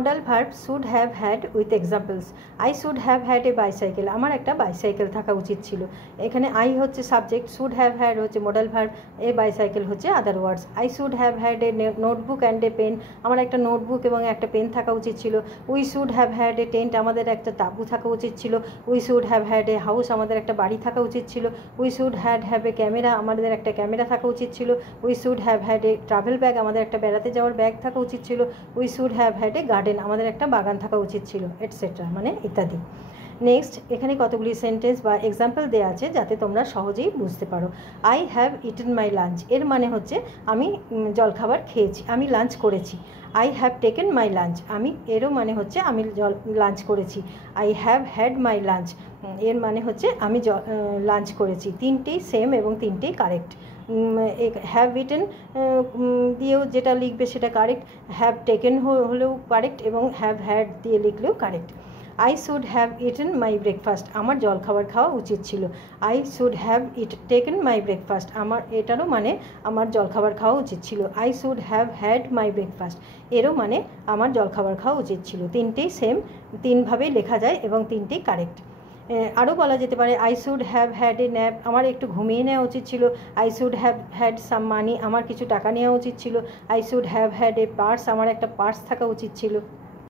Modal verb should have had with examples. I should have had a bicycle, আমার একটা bicycle থাকা উচিত ছিল। এখানে আই হচ্ছে সাবজেক্ট, শুড হ্যাভ হ্যাড হচ্ছে মডাল ভার্ব, এ বাইসাইকেল হচ্ছে other words. I should have had a notebook and a pen, আমার একটা নোটবুক এবং একটা পেন থাকা উচিত ছিল। We should have had a tent, আমাদের একটা তাঁবু থাকা উচিত ছিল। We should have had a house, আমাদের একটা বাড়ি থাকা উচিত ছিল। We should have a camera, আমাদের একটা ক্যামেরা থাকা উচিত ছিল। We should have had a travel bag, আমাদের একটা বেড়াতে যাওয়ার ব্যাগ থাকা উচিত ছিল। We should have had a garden, আমাদের একটা বাগান থাকা উচিত ছিল, এটসেট্রা, মানে ইত্যাদি। নেক্সট, এখানে কতগুলি সেন্টেন্স বা এক্সাম্পল দেওয়া আছে যাতে তোমরা সহজেই বুঝতে পারো। I have eaten my lunch, এর মানে হচ্ছে আমি জলখাবার খেয়েছি, আমি লাঞ্চ করেছি। I have taken my lunch, এরও মানে হচ্ছে আমি লাঞ্চ করেছি। I have had my lunch, এর মানে হচ্ছে আমি লাঞ্চ করেছি। তিনটেই সেম এবং তিনটেই কারেক্ট। হ্যাভ ইটেন দিয়েও যেটা লিখবে সেটা কারেক্ট, হ্যাভ টেকেন হলেও কারেক্ট এবং হ্যাভ হ্যাড দিয়ে লিখলেও correct. I should have eaten my breakfast, আমার জলখাবার খাওয়া উচিত ছিল। I should have taken my breakfast, এটারও মানে আমার জলখাবার খাওয়া উচিত ছিল। I should have had my breakfast, এরও মানে আমার জলখাবার খাওয়া উচিত ছিল। তিনটেই সেম, তিনভাবেই লেখা যায় এবং তিনটেই কারেক্ট। আরও বলা যেতে পারে I should have had a nap, আমার একটু ঘুমিয়ে নেওয়া উচিত ছিল। I should have had some money, আমার কিছু টাকা নেওয়া উচিত ছিল। I should have had a purse, আমার একটা পার্স থাকা উচিত ছিল।